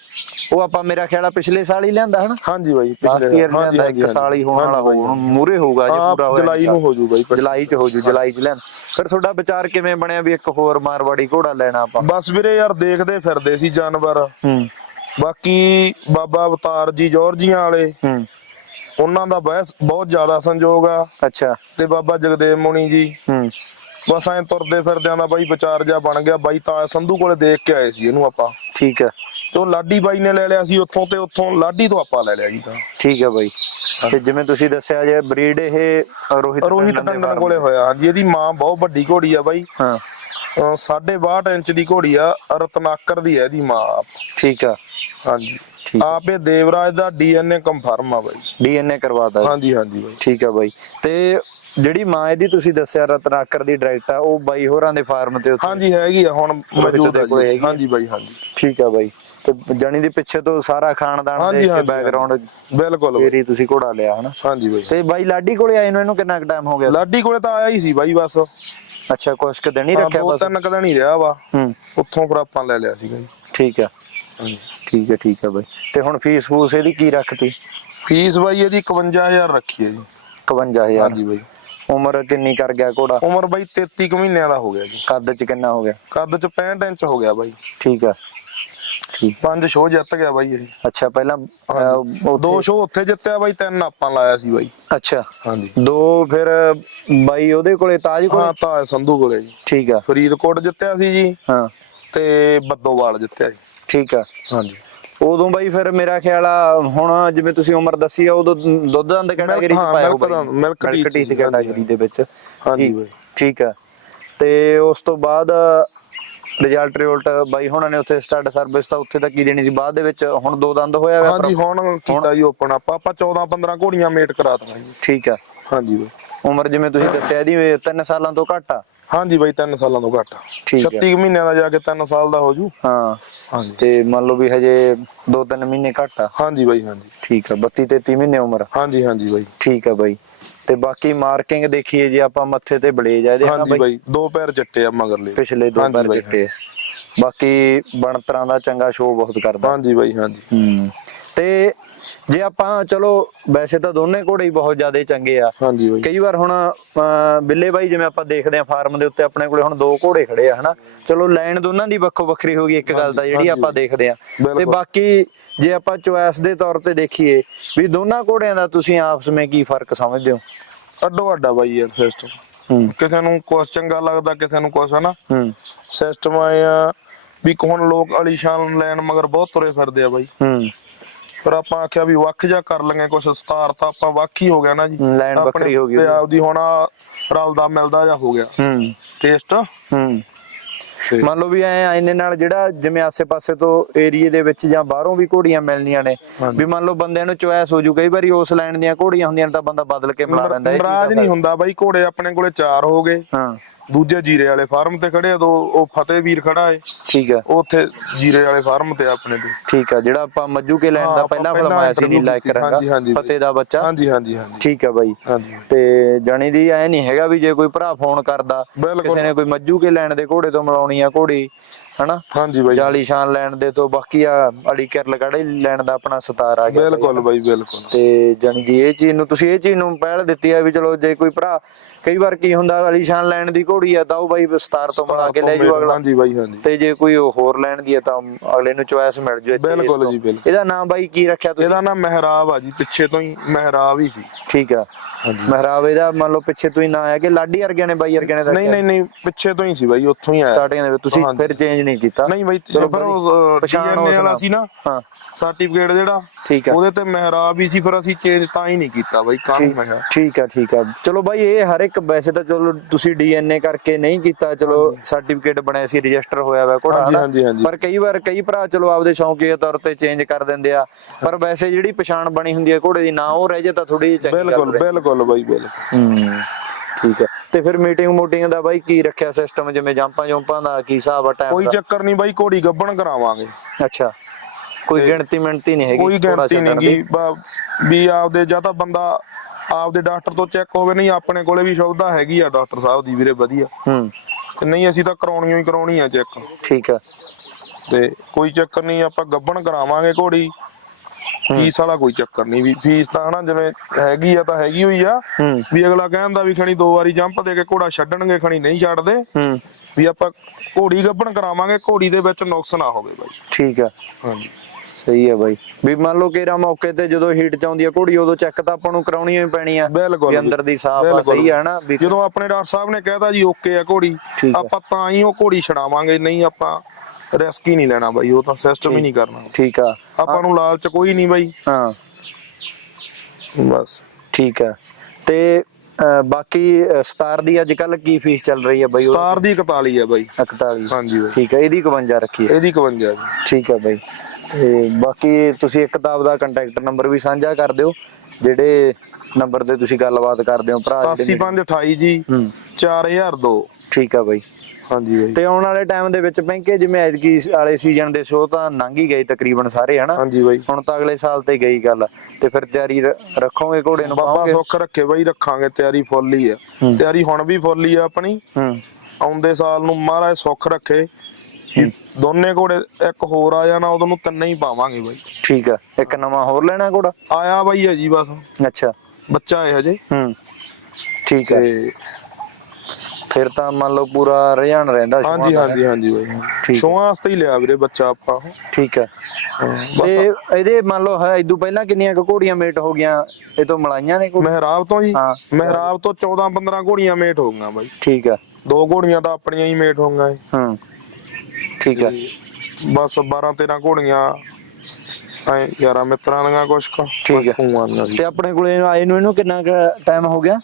ਉਹ ਆਪਾਂ ਮੇਰਾ ਖਿਆਲ ਆ ਪਿਛਲੇ ਸਾਲ ਹੀ ਲਿਆਂਦਾ ਹਨਾ? ਹਾਂਜੀ ਬਾਈ ਪਿਛਲੇ ਈਅਰ ਲਿਆਂਦਾ ਇੱਕ ਸਾਲ ਹੀ ਹੋਣ ਵਾਲਾ ਹੋਊ ਮੂਰੇ ਹੋਊਗਾ ਜੇ ਪੂਰਾ ਹੋਇਆ ਜੁਲਾਈ ਨੂੰ ਹੋ ਜੂ ਬਾਈ। ਜੁਲਾਈ ਚ ਹੋ ਜੂ ਜੁਲਾਈ ਚ ਲੈਣ। ਫਿਰ ਤੁਹਾਡਾ ਵਿਚਾਰ ਕਿਵੇਂ ਬਣਿਆ ਵੀ ਇੱਕ ਹੋਰ ਮਾਰਵਾੜੀ ਘੋੜਾ ਲੈਣਾ ਆਪਾਂ? ਬਸ ਵੀਰੇ ਯਾਰ ਦੇਖਦੇ ਫਿਰਦੇ ਸੀ ਜਾਨਵਰ। ਹੂੰ। ਬਾਕੀ ਬਾਬਾ ਅਵਤਾਰ ਜੀ ਜੋਰਜੀਆਂ ਵਾਲੇ ਹੂੰ। ਉਹਨਾਂ ਦਾ ਬਹੁਤ ਜ਼ਿਆਦਾ ਸੰਜੋਗ ਆ। ਅੱਛਾ। ਤੇ ਬਾਬਾ ਜਗਦੇਵ ਮੁਨੀ ਜੀ। ਹੂੰ। ਬਸ ਐਂ ਤੁਰਦੇ ਫਿਰਦਿਆਂ ਦਾ ਬਾਈ ਵਿਚਾਰ ਜਿਹਾ ਬਣ ਗਿਆ। ਬਾਈ ਤਾਂ ਸੰਧੂ ਕੋਲੇ ਦੇਖ ਕੇ ਆਏ ਸੀ ਇਹਨੂੰ ਆਪਾਂ। ਠੀਕ ਆ ਤੇ ਉਹ ਲਾਡੀ ਬਾਈ ਨੇ ਲੈ ਲਿਆ ਸੀ ਉੱਥੋਂ ਤੇ ਉੱਥੋਂ ਲਾਡੀ ਤੋਂ ਆਪਾਂ ਲੈ ਲਿਆ ਜੀ ਤਾਂ। ਠੀਕ ਆ ਬਾਈ। ਤੇ ਜਿਵੇਂ ਤੁਸੀਂ ਦੱਸਿਆ ਜੇ ਬਰੀਡ ਇਹ ਰੋਹਿਤ ਰੋਹਿਤ ਟੰਡਨ ਕੋਲੇ ਹੋਇਆ। ਹਾਂਜੀ ਇਹਦੀ ਮਾਂ ਬਹੁਤ ਵੱਡੀ ਘੋੜੀ ਆ ਬਾਈ। ਹਾਂ। ਅਹ ਸਾਢੇ 62 ਇੰਚ ਦੀ ਘੋੜੀ ਆ। ਰਤਨਾਕਰ ਦੀ ਹੈ ਇਹਦੀ ਮਾਂ ਆਪ। ਠੀਕ ਆ। ਹਾਂਜੀ। ਆਪੇ ਦੇਵਰਾਜ ਦਾ ਡੀਐਨਏ ਕੰਫਰਮ ਆ ਬਾਈ। ਡੀਐਨਏ ਕਰਵਾਦਾ ਹਾਂਜੀ ਹਾਂਜੀ ਬਾਈ। ਠੀਕ ਆ ਬਾਈ। ਤੇ ਜਿਹੜੀ ਮਾਂ ਇਹਦੀ ਤੁਸੀਂ ਦੱਸਿਆ ਰਤਨਾਕਰ ਦੀ ਡਾਇਰੈਕਟ ਆ ਉਹ ਬਾਈ ਹੋਰਾਂ ਦੇ ਫਾਰਮ ਤੇ ਉੱਥੇ ਹਾਂਜੀ ਹੈਗੀ ਆ ਹੁਣ ਮੌਜੂਦ ਹੈਗੀ ਆ। ਹਾਂਜੀ ਬਾਈ ਹਾਂਜੀ। ਠੀਕ ਆ ਬਾਈ। ਤੇ ਜਣੀ ਦੇ ਪਿੱਛੇ ਤੋਂ ਸਾਰਾ ਖਾਨਦਾਨ ਦੇ ਕੇ ਬੈਕਗ੍ਰਾਉਂਡ ਬਿਲਕੁਲ। ਫੇਰੀ ਤੁਸੀਂ ਘੋੜਾ ਲਿਆ ਹਨਾ? ਹਾਂਜੀ ਬਾਈ। ਤੇ ਬਾਈ ਲਾਡੀ ਕੋਲੇ ਆਏ ਨੂੰ ਇਹਨੂੰ ਕਿੰਨਾ ਕੁ ਟਾਈਮ ਹੋ ਗਿਆ? ਲਾਡੀ ਕੋਲੇ ਤਾਂ ਆਇਆ ਹੀ ਸੀ ਬਾਈ ਬਸ। ਅੱਛਾ ਕੁਛ ਕੁ ਦਿਨ ਹੀ ਹਾਂ, ਰੱਖਿਆ ਬਸ। ਤਿੰਨ ਕਦਣ ਹੀ ਰਿਹਾ ਵਾ। ਹੂੰ। ਉੱਥੋਂ ਫਿਰ ਆਪਾਂ ਲੈ ਲਿਆ ਸੀਗਾ ਜੀ। ਠੀਕ ਆ। ਹਾਂਜੀ। ਠੀਕ ਆ ਠੀਕ ਆ ਬਾਈ। ਤੇ ਹੁਣ ਫੀਸ ਫੂਸ ਇਹਦੀ ਕੀ ਰੱਖਤੀ? ਫੀਸ ਬਾਈ ਇਹਦੀ 51000 ਰੱਖੀ ਹੈ ਜੀ। 51000 ਹਾਂਜੀ ਬਾਈ। ਉਮਰ ਕਿੰਨੀ ਕਰ ਗਿਆ ਘੋੜਾ? ਉਮਰ ਬਾਈ 33 ਕੁ ਮਹੀਨਿਆਂ ਦਾ ਹੋ ਗਿਆ ਜੀ। ਕੱਦ ਚ ਕਿੰਨਾ ਹੋ ਗਿਆ? ਕੱਦ ਚ 65 ਇੰਚ ਹੋ ਗਿਆ ਬਾਈ। ਠੀਕ ਆ। ਠੀਕ। ਪੰਜ ਸ਼ੋਅ ਜਿੱਤ ਗਿਆ ਬਾਈ ਇਹ। ਅੱਛਾ ਪਹਿਲਾਂ ਅਹ, ਦੋ ਸ਼ੋਅ ਉੱਥੇ ਜਿੱਤਿਆ ਬਾਈ ਤਿੰਨ ਆਪਾਂ ਲਾਇਆ ਸੀ ਬਾਈ। ਅੱਛਾ। ਹਾਂਜੀ। ਦੋ ਫਿਰ ਬਾਈ ਉਹਦੇ ਕੋਲੇ ਤਾਜ ਕੋਲੇ? ਹਾਂ ਤਾਂ ਸੰਧੂ ਕੋਲੇ ਜੀ। ਠੀਕ ਆ। ਫਰੀਦਕੋਟ ਜਿੱਤਿਆ ਸੀ ਜੀ। ਹਾਂ। ਤੇ ਬੱਦੋਵਾਲ ਜਿੱਤਿਆ ਜੀ। ਠੀਕ ਆ। ਹਾਂਜੀ। ਉਦੋਂ ਬਾਈ ਫਿਰ ਮੇਰਾ ਖਿਆਲ ਆ ਹੁਣ ਜਿਵੇਂ ਤੁਸੀਂ ਉਮਰ ਦੱਸੀ ਆ ਉਦੋਂ ਦੁੱਧ ਦੰਦ ਕੈਟਾਗਰੀ ਚ ਪਾਇਆ tea ਚ ਟੀ ਸੀ, ਕੈਟਾਗਰੀ ਦੇ ਵਿੱਚ। ਹਾਂਜੀ ਬਾਈ। ਠੀਕ ਆ। ਤੇ ਉਸ ਤੋਂ ਬਾਅਦ ਰਿਜ਼ਲਟ ਰਿਜ਼ਲਟ ਬਾਈ ਹੁਣਾਂ ਨੇ ਉੱਥੇ ਸਟਾਰਟ ਸਰਵਿਸ ਤਾਂ ਉੱਥੇ ਤੱਕ ਹੀ ਦੇਣੀ ਸੀ? ਬਾਅਦ ਦੇ ਵਿੱਚ ਹੁਣ ਦੋ ਦੰਦ ਹੋਇਆ ਹੋਇਆ ਹਾਂਜੀ ਹੁਣ ਕੀਤਾ ਜੀ ਓਪਨ ਆਪਾਂ। ਆਪਾਂ 14 15 ਘੋੜੀਆਂ ਮੇਟ ਕਰਾ ਦਵਾਂਗੇ। ਜੀ ਠੀਕ ਆ। ਹਾਂਜੀ ਬਾਈ। ਉਮਰ ਜਿਵੇਂ ਤੁਸੀਂ ਦੱਸਿਆ ਇਹਦੀ 3 ਸਾਲਾਂ ਤੋਂ ਘੱਟ ਆ। ਹਾਂਜੀ ਬਾਈ 3 ਸਾਲਾਂ ਤੋਂ ਘੱਟ ਠੀਕ ਹੈ। 36 ਕੁ ਮਹੀਨਿਆਂ ਦਾ ਜਾ ਕੇ 3 ਸਾਲ ਦਾ ਹੋ ਜੂ। ਹਾਂ। ਹਾਂਜੀ। ਤੇ ਮੰਨ ਲਓ ਵੀ ਹਜੇ 2-3 ਮਹੀਨੇ ਘੱਟ ਆ। ਹਾਂਜੀ ਬਾਈ ਹਾਂਜੀ। ਠੀਕ ਆ 32 33 ਮਹੀਨੇ ਉਮਰ ਆ। ਹਾਂਜੀ ਹਾਂਜੀ ਬਾਈ। ਠੀਕ ਆ ਬਾਈ। ਤੇ ਬਾਕੀ ਮਾਰਕਿੰਗ ਦੇਖੀਏ ਜੇ ਆਪਾਂ ਮੱਥੇ ਤੇ ਬਲੇਜ ਆ ਇਹਦੇ ਹਨਾ ਹਾਂਜੀ ਬਾਈ ਬਾਈ ਦੋ ਪੈਰ ਚਿੱਟੇ ਆ ਮਗਰਲੇ। ਪਿਛਲੇ ਦੋ ਹਾਂਜੀ ਪੈਰ ਬਾਈ, ਦਿੱਤੇ ਬਾਕੀ ਬਣਤਰਾਂ ਦਾ ਚੰਗਾ ਸ਼ੋਅ ਬਹੁਤ ਕਰਦਾ। ਹਾਂਜੀ ਬਾਈ ਹਾਂਜੀ। ਹੂੰ। ਤੇ ਜੇ ਆਪਾਂ ਚਲੋ ਵੈਸੇ ਤਾਂ ਦੋਨੇ ਘੋੜੇ ਹੀ ਬਹੁਤ ਜ਼ਿਆਦਾ ਚੰਗੇ ਆ। ਹਾਂਜੀ ਬਾਈ। ਕਈ ਵਾਰ ਹੁਣ ਬਿੱਲੇ ਬਾਈ ਜਿਵੇਂ ਆਪਾਂ ਦੇਖਦੇ ਆ ਫਾਰਮ ਦੇ ਉੱਤੇ ਆਪਣੇ ਕੋਲੇ ਹੁਣ ਦੋ ਘੋੜੇ ਖੜੇ ਆ ਹਨਾ? ਚਲੋ ਲਾਈਨ ਦੋਨਾਂ ਦੀ ਵੱਖੋ ਵੱਖਰੀ ਹੋ ਗਈ ਇੱਕ ਗੱਲ ਤਾਂ ਜਿਹੜੀ ਆਪਾਂ ਦੇਖਦੇ ਆ। ਤੇ। ਬਾਕੀ ਜੇ ਆਪਾਂ ਚੁਆਇਸ ਦੇ ਤੌਰ ਤੇ ਦੇਖੀਏ ਵੀ ਦੋਨਾਂ ਘੋੜਿਆਂ ਦਾ ਤੁਸੀਂ ਆਪਸ ਵਿੱਚ ਕੀ ਫ਼ਰਕ ਸਮਝਦੇ ਹੋ? ਅੱਡੋ ਅੱਡਾ ਬਾਈ ਯਾਰ ਸਿਸਟਮ ਕਿਸੇ ਨੂੰ ਕੁਛ ਚੰਗਾ ਲੱਗਦਾ ਕਿਸੇ ਨੂੰ ਕੁਛ ਹਨਾ? ਸਿਸਟਮ ਆਇਆ ਵੀ ਹੁਣ ਲੋਕ ਅਲੀਸ਼ਾਨ ਲੈਣ ਮਗਰ ਬਹੁਤ ਤੁਰੇ ਫਿਰਦੇ ਆ ਬਾਈ। ਹੂੰ। ਪਰ ਆਪਾਂ ਆਖਿਆ ਵੀ ਵੱਖ ਜਾ ਕਰ ਲਾਂਗੇ ਕੁਛ ਸਤਾਰ ਤਾਂ ਆਪਾਂ ਵੱਖ ਹੀ ਹੋ ਗਿਆ ਨਾ ਜੀ। ਆਪਣੇ ਵੱਖਰੀ ਹੋ ਗਈ ਉਹਦੀ। ਪੰਜਾਬ ਦੀ ਹੁਣ ਰਲਦਾ ਮਿਲਦਾ ਜਾ ਹੋ ਗਿਆ। ਹੂੰ। ਟੇਸਟ ਹੂੰ। ਤੇ- ਮੰਨ ਲਓ ਵੀ ਐ ਇਹਨੇ ਨਾਲ ਜਿਹੜਾ ਜਿਵੇਂ ਆਸੇ-ਪਾਸੇ ਤੋਂ ਏਰੀਏ ਦੇ ਵਿੱਚ ਜਾਂ ਬਾਹਰੋਂ ਵੀ ਘੋੜੀਆਂ ਮਿਲਣੀਆਂ ਨੇ। ਵੀ ਮੰਨ ਲਓ ਬੰਦਿਆਂ ਨੂੰ ਚੁਆਇਸ ਹੋ ਜੂ ਕਈ ਵਾਰੀ ਉਸ ਲਾਈਨ ਦੀਆਂ ਘੋੜੀਆਂ ਹੁੰਦੀਆਂ ਤਾਂ ਬੰਦਾ ਬਦਲ ਕੇ ਮਿਲਾ ਲੈਂਦਾ ਇਹ ਦਾ ਨਹੀਂ ਹੁੰਦਾ ਬਾਈ ਘੋੜੇ ਆਪਣੇ ਕੋਲੇ ਚਾਰ ਹੋ ਗਏ। ਹਾਂ। ਦੂਜੇ ਜੀਰੇ ਵਾਲੇ ਫਾਰਮ ਤੇ ਖੜੇ ਆ ਦੋ ਉਹ ਫਤਿਹਵੀਰ ਖੜਾ ਏ। ਠੀਕ ਆ। ਉਹ ਉੱਥੇ ਜੀਰੇ ਵਾਲੇ ਫਾਰਮ ਤੇ ਆ ਆਪਣੇ ਤੇ। ਠੀਕ ਆ ਜਿਹੜਾ ਆਪਾਂ ਮੱਜੂ ਕੇ ਲੈਣ ਦਾ ਪਹਿਲਾਂ ਫਲਮਾਇਆ ਸੀ ਨੀਲਾ ਇੱਕ ਰੰਗਾ ਹਾਂਜੀ, ਹਾਂਜੀ ਬਾਈ। ਫਤੇ ਦਾ ਬੱਚਾ। ਹਾਂਜੀ ਹਾਂਜੀ ਹਾਂਜੀ। ਠੀਕ ਆ ਬਾਈ। ਹਾਂਜੀ ਤੇ ਜਾਣੀ ਦੀ ਐ ਨਹੀਂ ਹੈਗਾ ਵੀ ਜੇ ਕੋਈ ਭਰਾ ਫੋਨ ਕਰਦਾ। ਕਿਸੇ ਨੇ ਕੋਈ ਮੱਜੂ ਕੇ ਲੈਣ ਦੇ ਘੋੜੇ ਤੋਂ ਮਿਲਾਉਣੀ ਆ ਘੋੜੀ ਹਨਾ? ਹਾਂਜੀ ਬਾਈ। ਜਾਲੀ ਸ਼ਾਨ ਲੈਣ ਦੇ ਤੋਂ ਬਾਕੀ ਆ ਅੜੀ ਕਿਰਲ ਕੜੇ ਲੈਣ ਦਾ ਆਪਣਾ ਸਤਾਰ ਆ ਗਿਆ ਬਿਲਕੁਲ। ਬਾਈ ਬਿਲਕੁਲ। ਤੇ ਜਾਣੀ ਕਿ ਇਹ ਚੀਜ਼ ਨੂੰ ਤੁਸੀਂ ਇਹ ਚੀਜ਼ ਨੂੰ ਪਹਿਲ ਦਿੱਤੀ ਆ ਵੀ ਚਲੋ ਜੇ ਕੋਈ ਭਰਾ ਕਈ ਵਾਰ ਕੀ ਹੁੰਦਾ ਅਲੀ ਸ਼ਾਨ ਲੈਣ ਦੀ ਘੋੜੀ ਆ ਤਾਂ ਉਹ ਬਾਈ ਸਤਾਰ ਤੋਂ ਬਣਾ ਕੇ ਲੈ ਜਾਊ ਅਗਲਾ। ਹਾਂਜੀ ਬਾਈ ਹਾਂਜੀ। ਤੇ ਜੇ ਕੋਈ ਹੋਰ ਲੈਣ ਦੀ ਆ ਤਾਂ ਅਗਲੇ ਨੂੰ ਚੁਆਇਸ ਮਿਲ ਜੂ ਬਿਲਕੁਲ। ਜੀ, ਬਿਲਕੁਲ। ਇਹਦਾ ਨਾਮ ਬਾਈ ਕੀ ਰੱਖਿਆ ਤੁਸੀਂ? ਇਹਦਾ ਨਾਮ ਮਹਿਰਾਬ ਆ ਜੀ ਪਿੱਛੇ ਤੋਂ ਹੀ ਮਹਿਰਾਬ ਹੀ ਸੀ। ਠੀਕ ਆ। ਮਹਿਰਾਬ ਇਹਦਾ ਮੰਨ ਲਓ ਪਿੱਛੇ ਤੋਂ ਹੀ ਨਾਂ ਆਇਆ ਕਿ ਲਾਡੀ ਵਰਗਿਆਂ ਨੇ ਬਾਈ ਵਰਗਿਆਂ ਨੇ ਨਹੀਂ ਨਹੀਂ ਨਹੀਂ ਪਿੱਛੇ ਤੋਂ ਹੀ ਸੀ ਬਾਈ ਉੱਥੋਂ ਹੀ ਆਇਆ। ਸਟਾਰਟਿੰਗ ਦੇ ਵਿੱਚ। ਤੁਸੀਂ। ਫਿਰ ਚੇਂਜ ਨਹੀਂ ਕੀਤਾ ਨਹੀਂ ਬਾਈ ਚਲੋ ਪਰ ਵਧੀਆ। ਉਹ ਉਸ ਵਾਲਾ। ਸੀ ਨਾ ਹਾਂ ਸਰਟੀਫਿਕੇਟ ਜਿਹੜਾ ਠੀਕ ਆ ਉਹਦੇ ਤੇ ਮਹਿਰਾਬ ਹੀ ਸੀ ਫਿਰ ਅਸੀਂ ਚੇਂਜ ਤਾਂ ਹੀ ਨਹੀਂ ਕੀਤਾ ਬਾਈ ਕੰਮ ਮੈਂ। ਠੀਕ ਆ ਠੀਕ ਆ ਚਲੋ ਬਾਈ ਇਹ ਹਰ ਇੱਕ ਵੈਸੇ ਤਾਂ ਚਲੋ ਤੁਸੀਂ ਡੀਐਨਏ ਕਰਕੇ ਨਹੀਂ ਕੀਤਾ ਚਲੋ ਸਰਟੀਫਿਕੇਟ ਬਣਿਆ ਸੀ ਰਜਿਸਟਰ ਹੋਇਆ ਵਾ ਘੋੜਾ ਹਾਂਜੀ? ਹਾਂਜੀ। ਪਰ ਕਈ ਵਾਰ ਕਈ ਭਰਾ ਚਲੋ ਆਪਦੇ ਸ਼ੌਂਕੀਏ ਤੌਰ ਤੇ ਚੇਂਜ ਕਰ ਦਿੰਦੇ ਆ ਪਰ ਵੈਸੇ ਜਿਹੜੀ ਪਛਾਣ ਬਣੀ ਹੁੰਦੀ ਹੈ ਘੋੜੇ ਦੀ ਨਾ ਉਹ ਰਹਿ ਜੇ ਤਾਂ ਥੋੜੀ ਜਿਹੀ ਚੰਗੀ ਗੱਲ ਬਿਲਕੁਲ ਬਿਲਕੁਲ ਬਾਈ ਬਿਲਕੁਲ ਹੂੰ ਠੀਕ ਹੈ ਤੇ ਫਿਰ ਮੀਟਿੰਗ ਮੂਟਿੰਗ ਦਾ ਬਾਈ ਕੀ ਰੱਖਿਆ ਸਿਸਟਮ ਜਿਵੇਂ ਜੰਪਾਂ ਜੰਪਾਂ ਦਾ ਕੀ ਹਿਸਾਬ ਆ ਟਾਈਮ ਕੋਈ ਚੱਕਰ ਨਹੀਂ ਬਾਈ ਘੋੜੀ ਗੱਬਣ ਕਰਾਵਾਂਗੇ। ਅੱਛਾ ਕੋਈ ਗਿਣਤੀ ਮਿਣਤੀ ਨਹੀਂ ਹੈਗੀ ਕੋਈ ਗਿਣਤੀ ਨਹੀਂ। ਗੀ ਵੀ ਆਪਦੇ ਜਾਂ ਤਾਂ ਬੰਦਾ ਆਪਦੇ ਡਾਕਟਰ ਤੋਂ ਚੈੱਕ ਹੋਵੇ ਨਹੀਂ ਆਪਣੇ ਕੋਲੇ ਵੀ ਸੁਵਿਧਾ ਹੈਗੀ ਆ ਡਾਕਟਰ ਸਾਹਿਬ ਦੀ ਵੀਰੇ ਵਧੀਆ। ਹੂੰ। ਤੇ ਨਹੀਂ ਅਸੀਂ ਤਾਂ ਕਰਾਉਣੀਓ ਹੀ ਕਰਾਉਣੀ ਆ ਚੈੱਕ। ਠੀਕ ਹੈ ਤੇ ਕੋਈ ਚੱਕਰ ਨਹੀਂ ਆਪਾਂ ਗੱਬਣ ਕਰਾਵਾਂਗੇ ਘੋੜੀ। ਫੀਸ ਵਾਲਾ ਕੋਈ ਚੱਕਰ ਨਹੀਂ ਵੀ ਫੀਸ ਤਾਂ ਹਨਾ ਜਿਵੇਂ ਹੈਗੀ ਆ ਤਾਂ ਹੈਗੀ ਹੋਈ ਆ ਹੂੰ। ਵੀ ਅਗਲਾ ਕਹਿੰਦਾ ਵੀ ਖਣੀ ਦੋ ਵਾਰੀ ਜੰਪ ਦੇ ਕੇ ਘੋੜਾ ਛੱਡਣਗੇ ਖਣੀ ਨਹੀਂ ਛੱਡਦੇ। ਹੂੰ। ਵੀ ਆਪਾਂ ਘੋੜੀ ਗੱਬਣ ਕਰਾਵਾਂਗੇ ਘੋੜੀ ਦੇ ਵਿੱਚ ਨੁਕਸ ਨਾ ਹੋਵੇ ਬਾਈ। ਠੀਕ ਹੈ ਹਾਂਜੀ। ਸਹੀ ਹੈ ਬਾਈ। ਵੀ ਮੰਨ ਲਓ ਕਿਹੜਾ ਮੌਕੇ ਤੇ ਜਦੋਂ ਹੀਟ ਚ ਆਉਂਦੀ ਹੈ ਘੋੜੀ ਉਦੋਂ ਚੈੱਕ ਤਾਂ ਆਪਾਂ ਨੂੰ ਕਰਾਉਣੀ ਹੀ ਪੈਣੀ ਆ ਬਿਲਕੁਲ ਵੀ ਅੰਦਰ ਦੀ ਸਾਫ਼ ਆ। ਸਹੀ ਆ ਨਾ ਜਦੋਂ ਆਪਣੇ ਡਾਕਟਰ ਸਾਹਿਬ ਨੇ ਕਹਿਤਾ ਜੀ ਓਕੇ ਆ ਘੋੜੀ ਆ। ਆਪਾਂ ਤਾਂ ਹੀ ਉਹ ਘੋੜੀ ਛਡਾਵਾਂਗੇ ਨਹੀਂ ਆਪਾਂ ਰਿਸਕ ਹੀ ਨਹੀਂ ਲੈਣਾ ਬਾਈ ਉਹ ਤਾਂ ਸਿਸਟਮ ਹੀ ਨਹੀਂ ਕਰਨਾ। ਠੀਕ ਆ। ਆਪਾਂ ਨੂੰ ਲਾਲਚ ਕੋਈ ਨਹੀਂ ਬਾਈ। ਹਾਂ। ਬਸ। ਠੀਕ ਹੈ ਤੇ ਬਾਕੀ ਸਤਾਰ ਦੀ ਅੱਜ ਕੱਲ ਕੀ ਫੀਸ ਚੱਲ ਰਹੀ ਹੈ ਬਾਈ? ਸਟਾਰ ਦੀ 41 ਆ ਬਾਈ। 41 ਹਾਂਜੀ ਬਾਈ। ਠੀਕ ਹੈ ਇਹਦੀ 51 ਰੱਖੀ ਹੈ ਇਹਦੀ 51 ਜੀ। ਠੀਕ ਹੈ ਬਾਈ। ਤੇ ਬਾਕੀ ਤੁਸੀਂ ਇੱਕ ਤਾਂ ਆਪਦਾ ਕੰਟੈਕਟ ਨੰਬਰ ਵੀ ਸਾਂਝਾ ਕਰ ਦਿਓ ਜਿਹੜੇ ਨੰਬਰ ਤੇ ਤੁਸੀਂ ਗੱਲਬਾਤ ਕਰਦੇ ਹੋ ਭਰਾ ਜਿਹੜੇ 87528 ਜੀ ਹੂੰ। 4002 ਠੀਕ ਆ ਬਾਈ। ਹਾਂਜੀ ਬਾਈ। ਤੇ ਆਉਣ ਵਾਲੇ ਟਾਈਮ ਦੇ ਵਿੱਚ ਪੈਂਕੇ ਜਿਵੇਂ ਐਤਕੀ ਵਾਲੇ ਸੀਜ਼ਨ ਦੇ ਸ਼ੋਅ ਤਾਂ ਲੰਘ ਹੀ ਗਏ ਤਕਰੀਬਨ ਸਾਰੇ ਹਨਾ? ਹਾਂਜੀ ਬਾਈ। ਹੁਣ ਤਾਂ ਅਗਲੇ ਸਾਲ ਤੇ ਗਈ ਗੱਲ। ਤੇ ਫਿਰ ਤਿਆਰੀ ਰੱਖੋਗੇ ਘੋੜੇ ਨੂੰ ਬਾਬਾ ਸੁੱਖ ਰੱਖੇ ਬਾਈ ਰੱਖਾਂਗੇ। ਤਿਆਰੀ ਫੁੱਲ ਹੀ ਆ। ਤਿਆਰੀ ਹੁਣ ਵੀ ਫੁੱਲ ਹੀ ਆ ਆਪਣੀ। ਹੂੰ। ਆਉਂਦੇ ਸਾਲ ਨੂੰ ਮਹਾਰਾਜ ਸੁੱਖ ਰੱਖੇ। ਦੋਨੇ ਘੋੜੇ ਇੱਕ ਹੋਰ ਆ ਜਾਣਾ ਉਦੋਂ ਨੂੰ ਤਿੰਨੇ ਹੀ ਪਾਵਾਂਗੇ ਬਾਈ। ਠੀਕ ਆ। ਇੱਕ ਨਵਾਂ ਹੋਰ ਲੈਣਾ ਘੋੜਾ? ਆਇਆ ਬਾਈ ਹੈ ਜੀ ਬਸ। ਅੱਛਾ। ਬੱਚਾ ਹੈ ਹਜੇ। ਹੂੰ। ਠੀਕ ਹੈ ਫਿਰ ਤਾਂ ਮੰਨ ਲਓ ਪੂਰਾ ਰੁਝਾਨ ਰਹਿੰਦਾ ਸ਼ੋਆਂ ਹਾਂਜੀ ਦਾ। ਹਾਂਜੀ ਹਾਂਜੀ ਬਾਈ ਠੀਕ ਹੈ। ਸ਼ੋਆਂ ਵਾਸਤੇ ਹੀ ਲਿਆ ਵੀਰੇ ਬੱਚਾ ਆਪਾਂ। ਠੀਕ ਹੈ ਹਾਂ, ਤੇ ਇਹਦੇ ਮੰਨ ਲਓ ਹੈ ਇਦੋਂ ਪਹਿਲਾਂ ਕਿੰਨੀਆਂ ਕੁ ਘੋੜੀਆਂ ਮੇਟ ਹੋ ਗਈਆਂ ਇਹ ਤੋਂ ਮਲਾਈਆਂ ਨੇ ਘੋੜੀਆਂ? ਮਹਿਰਾਬ ਤੋਂ ਜੀ ਹਾਂ। ਮਹਿਰਾਬ ਤੋਂ 14 15 ਘੋੜੀਆਂ ਮੇਟ ਹੋ ਗਈਆਂ ਬਾਈ ਠੀਕ ਹੈ ਦੋ ਘੋੜੀਆਂ ਤਾਂ ਆਪਣੀਆਂ ਹੀ ਮੇਟ ਹੋ ਗਈਆਂ ਏ। ਹੂੰ ਠੀਕ ਹੈ ਬਸ 12 13 ਘੋੜੀਆਂ ਐ 11 ਮਿੱਤਰਾਂ ਦੀਆਂ ਕੁਛ ਕੁ ਠੀਕ ਹੈ। ਦੀਆਂ ਤੇ ਆਪਣੇ ਕੋਲੇ ਆਏ ਨੂੰ ਇਹਨੂੰ ਕਿੰਨਾ ਟਾਈਮ ਹੋ ਗਿਆ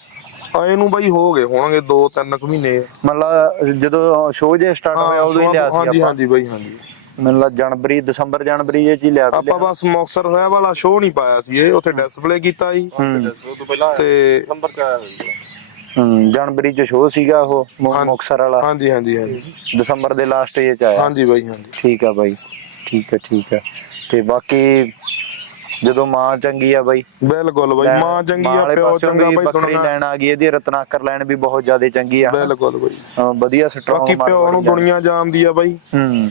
ਆਏ ਨੂੰ ਬਾਈ ਹੋ ਗਏ ਹੋਣਗੇ 2 3 ਕੁ ਮਹੀਨੇ। ਮਤਲਬ ਜਦੋਂ ਸ਼ੋਅ ਜੇ ਸਟਾਰਟ ਹੋਇਆ ਉਦੋਂ ਹੀ ਲਿਆ ਸੀ ਹਾਂਜੀ ਆਪਾਂ। ਹਾਂਜੀ ਬਾਈ ਹਾਂਜੀ। ਮੈਨੂੰ ਲੱਗ ਜਨਵਰੀ ਦਸੰਬਰ ਜਨਵਰੀ ਇਹ ਚ ਹੀ ਲਿਆ ਸੀ ਆਪਾਂ ਬਸ ਮੁਕਤਸਰ ਸਾਹਿਬ ਵਾਲਾ ਸ਼ੋਅ ਨਹੀਂ ਪਾਇਆ ਸੀ ਇਹ ਉੱਥੇ ਡਿਸਪਲੇ ਕੀਤਾ ਜੀ। ਹੂੰ। ਤੇ ਹੂੰ ਜਨਵਰੀ ਚ ਸ਼ੋਅ ਸੀਗਾ ਉਹ ਮੁ-। ਮੁਕਤਸਰ ਵਾਲਾ। ਹਾਂਜੀ ਹਾਂਜੀ ਹਾਂਜੀ। ਦਸੰਬਰ ਦੇ ਲਾਸਟ ਏ ਚ ਆਇਆ। ਹਾਂਜੀ ਬਾਈ ਹਾਂਜੀ। ਠੀਕ ਆ ਬਾਈ ਠੀਕ ਆ ਠੀਕ ਆ। ਤੇ ਬਾਕੀ ਜਦੋਂ ਮਾਂ ਚੰਗੀ ਆ ਬਾਈ। ਬਿਲਕੁਲ ਬਾਈ ਮਾਂ ਚੰਗੀ ਆ ਪਿਓ ਚੰਗਾ ਬਾਈ ਬੱਕਰੀ ਲੈਣ ਆ ਗਈ ਇਹਦੀ ਰਤਨਾਕਰ ਲੈਣ ਵੀ ਬਹੁਤ ਜ਼ਿਆਦਾ ਚੰਗੀ ਆ। ਬਿਲਕੁਲ ਬਾਈ। ਵਧੀਆ ਸਟਰੋਂਗ ਬਾਕੀ ਪਿਓ ਨੂੰ ਦੁਨੀਆ ਜਾਣਦੀ ਆ ਬਾਈ। ਹੂੰ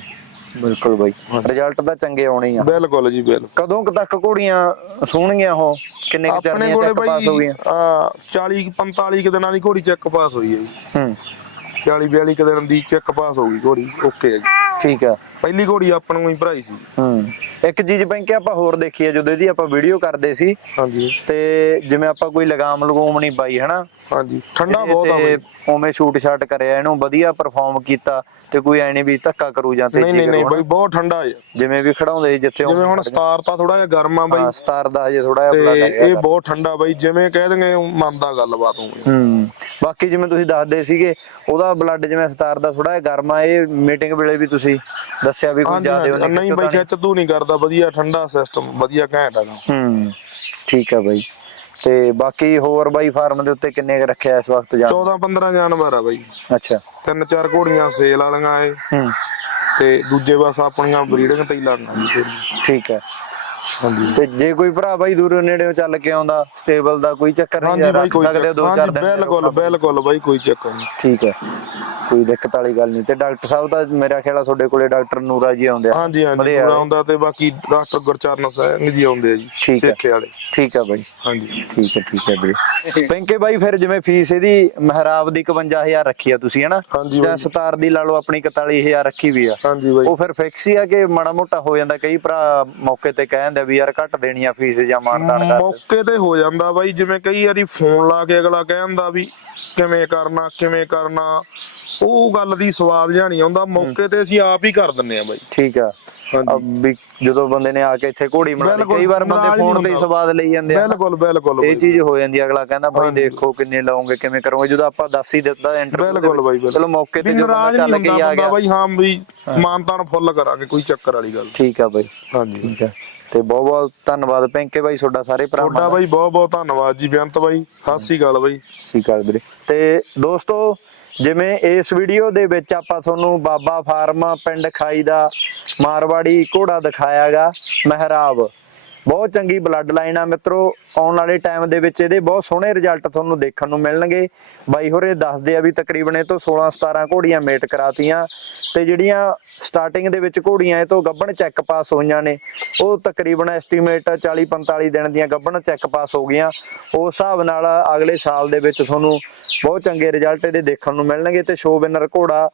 ਬਿਲਕੁਲ ਬਾਈ। ਰਿਜ਼ਲਟ ਤਾਂ ਚੰਗੇ ਆਉਣੇ ਆ। ਬਿਲਕੁਲ ਜੀ ਬਿਲਕੁਲ। ਕਦੋਂ ਤੱਕ ਘੋੜੀਆਂ ਸੋਹਣਗੀਆਂ ਉਹ? ਕਿੰਨੇ ਕੁ ਚਰਨੀਆਂ ਕੋਲੇ ਤੱਕ ਪਾਸ ਹੋ ਗਈਆਂ? ਆ 40 45 ਕੁ ਦਿਨਾਂ ਦੀ ਘੋੜੀ ਚੈੱਕ ਪਾਸ ਹੋਈ ਹੈ ਜੀ। ਹੂੰ। 40 42 ਕੁ ਦਿਨ ਦੀ ਚੈੱਕ ਪਾਸ ਹੋ ਗਈ ਘੋੜੀ ਓਕੇ ਹੈ ਜੀ। ਠੀਕ ਆ। ਪਹਿਲੀ ਘੋੜੀ ਆਪਾਂ ਨੂੰ ਹੀ ਭਰਾਈ ਸੀ। ਹੂੰ ਇੱਕ ਚੀਜ਼ ਬੈਂਕੇ ਆਪਾਂ ਹੋਰ ਦੇਖੀ ਆ ਜਦੋਂ ਇਹਦੀ ਆਪਾਂ ਵੀਡੀਓ ਕਰਦੇ ਸੀ ਹਾਂਜੀ। ਤੇ ਜਿਵੇਂ ਆਪਾਂ ਕੋਈ ਲਗਾਮ ਲਗੂਮ ਨਹੀਂ ਪਾਈ ਹਨਾ? ਹਾਂਜੀ ਠੰਡਾ ਬਹੁਤ ਆ ਬਾਈ। ਉਵੇਂ ਸ਼ੂਟ ਸ਼ਾਟ ਕਰਿਆ ਇਹਨੂੰ ਵਧੀਆ ਪਰਫਾਰਮ ਕੀਤਾ ਤੇ ਕੋਈ ਐ ਨਹੀਂ ਵੀ ਧੱਕਾ ਕਰੂ ਜਾਂ ਨਹੀਂ ਤੇਜ਼ੀ ਨਹੀਂ ਨਹੀਂ ਕਰੂ ਬਾਈ। ਬਹੁਤ ਠੰਡਾ ਹੈ ਜਿਵੇਂ ਵੀ ਖੜਾਉਂਦੇ ਸੀ ਜਿੱਥੇ ਜਿਵੇਂ ਹੁਣ। ਸਟਾਰ ਤਾਂ ਥੋੜਾ ਜਿਹਾ ਗਰਮ ਆ ਬਾਈ। ਹਾਂ ਸਟਾਰ ਦਾ ਹਜੇ ਥੋੜਾ ਜਿਹਾ ਤੇ ਬਲੱਡ ਇਹ ਬਹੁਤ ਠੰਡਾ ਬਾਈ ਜਿਵੇਂ ਕਹਿ ਦੇਂਗੇ ਮੰਨਦਾ ਗੱਲਬਾਤ ਹੂੰ ਬਾਕੀ ਜਿਵੇਂ ਤੁਸੀਂ ਦੱਸਦੇ ਸੀਗੇ ਉਹਦਾ ਬਲੱਡ ਜਿਵੇਂ ਸਟਾਰ ਦਾ ਥੋੜਾ ਜਿਹਾ ਗਰਮ ਆ ਇਹ ਮੀਟਿੰਗ ਵੇਲੇ ਵੀ ਤੁਸੀਂ ਦੱਸਿਆ ਵੀ ਕੋਈ ਜ਼ਿਆਦਾ ਹਾਂਜੀ, ਨਹੀਂ ਬਾਈ ਖਿੱਚ ਤੂੰ ਨਹੀਂ ਕਰਦਾ ਵਧੀਆ ਠੰਡਾ ਸਿਸਟਮ ਵਧੀਆ ਘੈਂਟ ਹੈਗਾ ਹੂੰ ਠੀਕ ਆ ਬਾਈ। ਤੇ ਬਾਕੀ ਹੋਰ ਬਾਈ ਫਾਰਮ ਦੇ ਉੱਤੇ ਕਿੰਨੇ ਰੱਖਿਆ ਇਸ ਵਕਤ ਜਾਂ? 14 15 ਜਾਨਵਰ ਆ ਬਾਈ। ਅੱਛਾ। ਤਿੰਨ ਚਾਰ ਘੋੜੀਆਂ ਸੇਲ ਵਾਲੀਆਂ ਏ ਹੂੰ। ਤੇ ਦੂਜੇ ਬਸ ਆਪਣੀਆਂ ਬਰੀਡਿੰਗ ਤੇ ਹੀ ਲੜਨਾ। ਠੀਕ ਹੈ ਹਾਂਜੀ। ਤੇ ਜੇ ਕੋਈ ਭਰਾ ਬਾਈ ਦੂਰੋਂ ਨੇੜੇੋਂ ਚੱਲ ਕੇ ਆਉਂਦਾ ਸਟੇਬਲ ਦਾ ਕੋਈ ਚੱਕਰ ਨਹੀਂ ਹਾਂਜੀ ਬਾਈ ਰੱਖ ਕੋਈ ਸਕਦੇ ਹੋ ਚੱਕਰ ਦੋ ਚਾਰ ਹਾਂਜੀ ਦਿਨ ਬਿਲਕੁਲ ਬਿਲਕੁਲ ਬਾਈ ਕੋਈ ਚੱਕਰ ਨਹੀਂ। ਠੀਕ ਹੈ ਕੋਈ ਦਿੱਕਤ ਵਾਲੀ ਗੱਲ ਨਹੀਂ। ਤੇ ਡਾਕਟਰ ਸਾਹਿਬ ਤਾਂ ਮੇਰਾ ਖਿਆਲ ਆ ਤੁਹਾਡੇ ਕੋਲੇ ਡਾਕਟਰ ਨੂਰਾ ਜੀ ਆਉਂਦੇ ਆ। ਹਾਂਜੀ ਹਾਂਜੀ ਵਧੀਆ ਪੂਰਾ ਆਉਂਦਾ ਤੇ ਬਾਕੀ ਡਾਕਟਰ ਗੁਰਚਰਨ ਸਿੰਘ ਜੀ ਆਉਂਦੇ ਆ ਜੀ ਠੀਕ ਹੈ। ਸੇਖੇ ਵਾਲੇ। ਠੀਕ ਹੈ ਬਾਈ। ਹਾਂਜੀ। ਠੀਕ ਹੈ ਠੀਕ ਹੈ ਵੀਰੇ। ਪਿੰਕੇ ਬਾਈ ਫਿਰ ਜਿਵੇਂ ਫੀਸ ਇਹਦੀ ਮਹਿਰਾਬ ਦੀ 51000 ਰੱਖੀ ਆ ਤੁਸੀਂ ਹਨਾ? ਹਾਂਜੀ ਜਾਂ। ਸਤਾਰ ਦੀ ਲਾ ਲਓ ਆਪਣੀ 41000 ਰੱਖੀ ਵੀ ਆ। ਹਾਂਜੀ ਬਾਈ। ਉਹ ਫਿਰ ਫਿਕਸ ਹੀ ਆ ਕਿ ਮਾੜਾ ਮੋਟਾ ਹੋ ਜਾਂਦਾ ਕਈ ਭਰਾ ਮੌਕੇ ਤੇ ਕਹਿੰਦੇ ਵੀ ਯਾਰ ਘੱਟ ਦੇਣੀ ਆ ਫੀਸ ਜਾਂ ਮਾਨਦਾਨ ਕਰ। ਮੌਕੇ ਤੇ ਹੋ ਜਾਂਦਾ ਬਾਈ ਜਿਵੇਂ ਕਈ ਵਾਰੀ ਫੋਨ ਲਾ ਕੇ ਅਗਲਾ ਕਹਿੰਦਾ ਵੀ ਕਿਵੇਂ ਕਰਨਾ ਕਿਵੇਂ ਕਰਨਾ ਉਹ ਗੱਲ ਦੀ ਸਵਾਦ ਜਾਣੀ ਆਉਂਦਾ ਮੌਕੇ ਤੇ ਅਸੀਂ ਆਪ ਹੀ ਕਰ ਦਿੰਨੇ ਆ ਬਾਈ। ਠੀਕ ਆ। ਵੀ ਜਦੋਂ ਬੰਦੇ ਨੇ ਆ ਕੇ ਇੱਥੇ ਘੋੜੀ ਬਣਾ ਲਈ ਕਈ ਵਾਰ ਬੰਦੇ ਫੋਨ ਤੇ ਹੀ। ਸਵਾਦ ਲਈ ਜਾਂਦੇ ਆ। ਬਿਲਕੁਲ ਬਿਲਕੁਲ ਇਹ ਚੀਜ਼ ਹੋ ਜਾਂਦੀ ਆ, ਅਗਲਾ ਕਹਿੰਦਾ ਹਾਂਜੀ। ਦੇਖੋ ਕਿੰਨੇ ਲਾਉਂਗੇ ਕਿਵੇਂ ਕਰੋਗੇ। ਜਦੋਂ ਆਪਾਂ ਦੱਸ ਹੀ ਦਿੱਤਾ ਇੰਟਰਵਿਊ ਬਿਲਕੁਲ ਬਾਈ ਚਲੋ ਮੌਕੇ ਤੇ ਵੀ ਜੋ ਬੰਦਾ ਨਾਰਾਜ਼ ਚੱਲ ਕੇ ਆ ਗਿਆ। ਬਾਈ ਹਾਂ ਵੀ ਮਾਨਤਾਨ ਫੁੱਲ ਕਰਾਂਗੇ ਕੋਈ ਚੱਕਰ ਵਾਲੀ ਗੱਲ ਠੀਕ ਆ ਬਾਈ। ਹਾਂਜੀ। ਠੀਕ ਹੈ ਤੇ ਬਹੁਤ ਬਹੁਤ ਧੰਨਵਾਦ। ਪਿੰਕੇ ਬਾਈ ਤੁਹਾਡਾ ਸਾਰੇ ਭਰਾਵਾਂ ਤੁਹਾਡਾ ਬਾਈ ਬਹੁਤ ਬਹੁਤ ਧੰਨਵਾਦ ਜੀ ਬੇਅੰਤ ਬਾਈ। ਸਤਿ ਸ੍ਰੀ ਅਕਾਲ ਬਾਈ। ਸ੍ਰੀ ਅਕਾਲ ਵੀਰੇ। ਤੇ ਦੋਸਤੋ ਜਿਵੇਂ ਇਸ ਵੀਡੀਓ ਦੇ ਵਿੱਚ ਆਪਾਂ ਤੁਹਾਨੂੰ ਬਾਬਾ ਫਾਰਮ ਪਿੰਡ ਖਾਈ ਦਾ ਮਾਰਵਾੜੀ ਘੋੜਾ ਦਿਖਾਇਆਗਾ ਮਹਿਰਾਬ। ਬਹੁਤ ਚੰਗੀ ਬਲੱਡ ਲਾਈਨ ਆ ਮਿੱਤਰੋ। ਆਉਣ ਵਾਲੇ ਟਾਈਮ ਦੇ ਵਿੱਚ ਇਹਦੇ ਬਹੁਤ ਸੋਹਣੇ ਰਿਜ਼ਲਟ ਤੁਹਾਨੂੰ ਦੇਖਣ ਨੂੰ ਮਿਲਣਗੇ। ਬਾਈ ਹੋਰੇ ਦੱਸਦੇ ਆ ਵੀ ਤਕਰੀਬਨ ਇਹ ਤੋਂ 16 17 ਘੋੜੀਆਂ ਮੇਟ ਕਰਾਤੀਆਂ ਤੇ ਜਿਹੜੀਆਂ ਸਟਾਰਟਿੰਗ ਦੇ ਵਿੱਚ ਘੋੜੀਆਂ ਇਹ ਤੋਂ ਗੱਭਣ ਚੈੱਕ ਪਾਸ ਹੋਈਆਂ ਨੇ। ਉਹ ਤਕਰੀਬਨ ਐਸਟੀਮੇਟ 40 45 ਦਿਨ ਦੀਆਂ ਗੱਭਣ ਚੈੱਕ ਪਾਸ ਹੋ ਗਈਆਂ। ਉਸ ਹਿਸਾਬ ਨਾਲ ਅਗਲੇ ਸਾਲ ਦੇ ਵਿੱਚ ਤੁਹਾਨੂੰ ਬਹੁਤ ਚੰਗੇ ਰਿਜ਼ਲਟ ਇਹਦੇ ਦੇਖਣ ਨੂੰ ਮਿਲਣਗੇ ਤੇ ਸ਼ੋ ਵਿਨਰ ਘੋੜਾ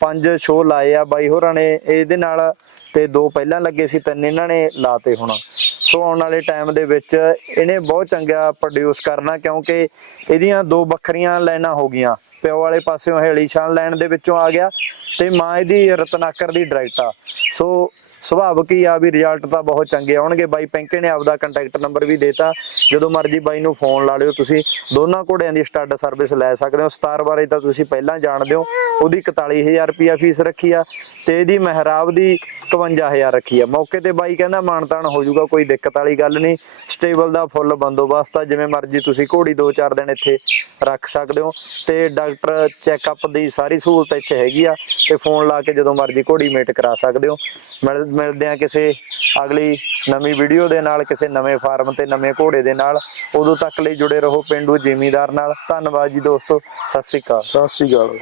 ਪੰਜ ਸ਼ੋ ਲਾਏ ਆ ਬਾਈ ਹੋਰਾਂ ਨੇ। ਇਹਦੇ ਨਾਲ ਤੇ ਦੋ ਪਹਿਲਾਂ ਲੱਗੇ ਸੀ, ਤਿੰਨ ਇਹਨਾਂ ਨੇ ਲਾਤੇ ਹੁਣ। ਸੋ ਆਉਣ ਵਾਲੇ ਟਾਈਮ ਦੇ ਵਿੱਚ ਇਹਨੇ ਬਹੁਤ ਚੰਗਾ ਪ੍ਰੋਡਿਊਸ ਕਰਨਾ ਕਿਉਂਕਿ ਇਹਦੀਆਂ ਦੋ ਵੱਖਰੀਆਂ ਲਾਈਨਾਂ ਹੋ ਗਈਆਂ। ਪਿਓ ਵਾਲੇ ਪਾਸਿਓਂ ਹੇਲੀ ਸ਼ਾਨ ਲਾਈਨ ਦੇ ਵਿੱਚੋਂ ਆ ਗਿਆ ਤੇ ਮਾਂ ਇਹਦੀ ਰਤਨਾਕਰ ਦੀ ਡਾਇਰੈਕਟ ਆ। ਸੋ ਸੁਭਾਵਕ ਹੀ ਆ ਵੀ ਰਿਜ਼ਲਟ ਤਾਂ ਬਹੁਤ ਚੰਗੇ ਆਉਣਗੇ। ਬਾਈ ਪੈਂਕੇ ਨੇ ਆਪਦਾ ਕੰਟੈਕਟ ਨੰਬਰ ਵੀ ਦੇਤਾ। ਜਦੋਂ ਮਰਜ਼ੀ ਬਾਈ ਨੂੰ ਫੋਨ ਲਾ ਲਿਓ ਤੁਸੀਂ। ਦੋਨਾਂ ਘੋੜਿਆਂ ਦੀ ਸਟੱਡ ਸਰਵਿਸ ਲੈ ਸਕਦੇ ਹੋ। ਸਟਾਰ ਬਾਰੇ ਤਾਂ ਤੁਸੀਂ ਪਹਿਲਾਂ ਜਾਣਦੇ ਹੋ। ਉਹਦੀ 41000 ਰੁਪਿਆ ਫੀਸ ਰੱਖੀ ਆ ਤੇ ਇਹਦੀ ਮਹਿਰਾਬ ਦੀ 51000 ਰੱਖੀ ਆ। ਮੌਕੇ ਤੇ ਬਾਈ ਕਹਿੰਦਾ ਮਾਨਤਾਨ ਹੋ ਜਾਊਗਾ, ਕੋਈ ਦਿੱਕਤ ਵਾਲੀ ਗੱਲ ਨਹੀਂ। ਸਟੇਬਲ ਦਾ ਫੁੱਲ ਬੰਦੋਬਸਤ ਆ। ਜਿਵੇਂ ਮਰਜ਼ੀ ਤੁਸੀਂ ਘੋੜੀ 2-4 ਦਿਨ ਇੱਥੇ ਰੱਖ ਸਕਦੇ ਹੋ। ਤੇ ਡਾਕਟਰ ਚੈੱਕਅਪ ਦੀ ਸਾਰੀ ਸਹੂਲਤ ਇੱਥੇ ਹੈਗੀ ਆ। ਤੇ ਫੋਨ ਲਾ ਕੇ ਜਦੋਂ ਮਰਜ਼ੀ ਘੋੜੀ ਮੇਟ ਕਰਾ ਸਕਦੇ ਹੋ। ਮਿਲ- ਮਿਲਦੇ ਆ ਕਿਸੇ ਅਗਲੀ ਨਵੀਂ ਵੀਡੀਓ ਦੇ ਨਾਲ, ਕਿਸੇ ਨਵੇਂ ਫਾਰਮ ਤੇ ਨਵੇਂ ਘੋੜੇ ਦੇ ਨਾਲ। ਉਦੋਂ ਤੱਕ ਲਈ ਜੁੜੇ ਰਹੋ ਪਿੰਡੂ ਜ਼ਿਮੀਦਾਰ ਨਾਲ। ਧੰਨਵਾਦ ਜੀ ਦੋਸਤੋ। ਸਤਿ ਸ੍ਰੀ ਅਕਾਲ। ਸਤਿ ਸ੍ਰੀ ਅਕਾਲ।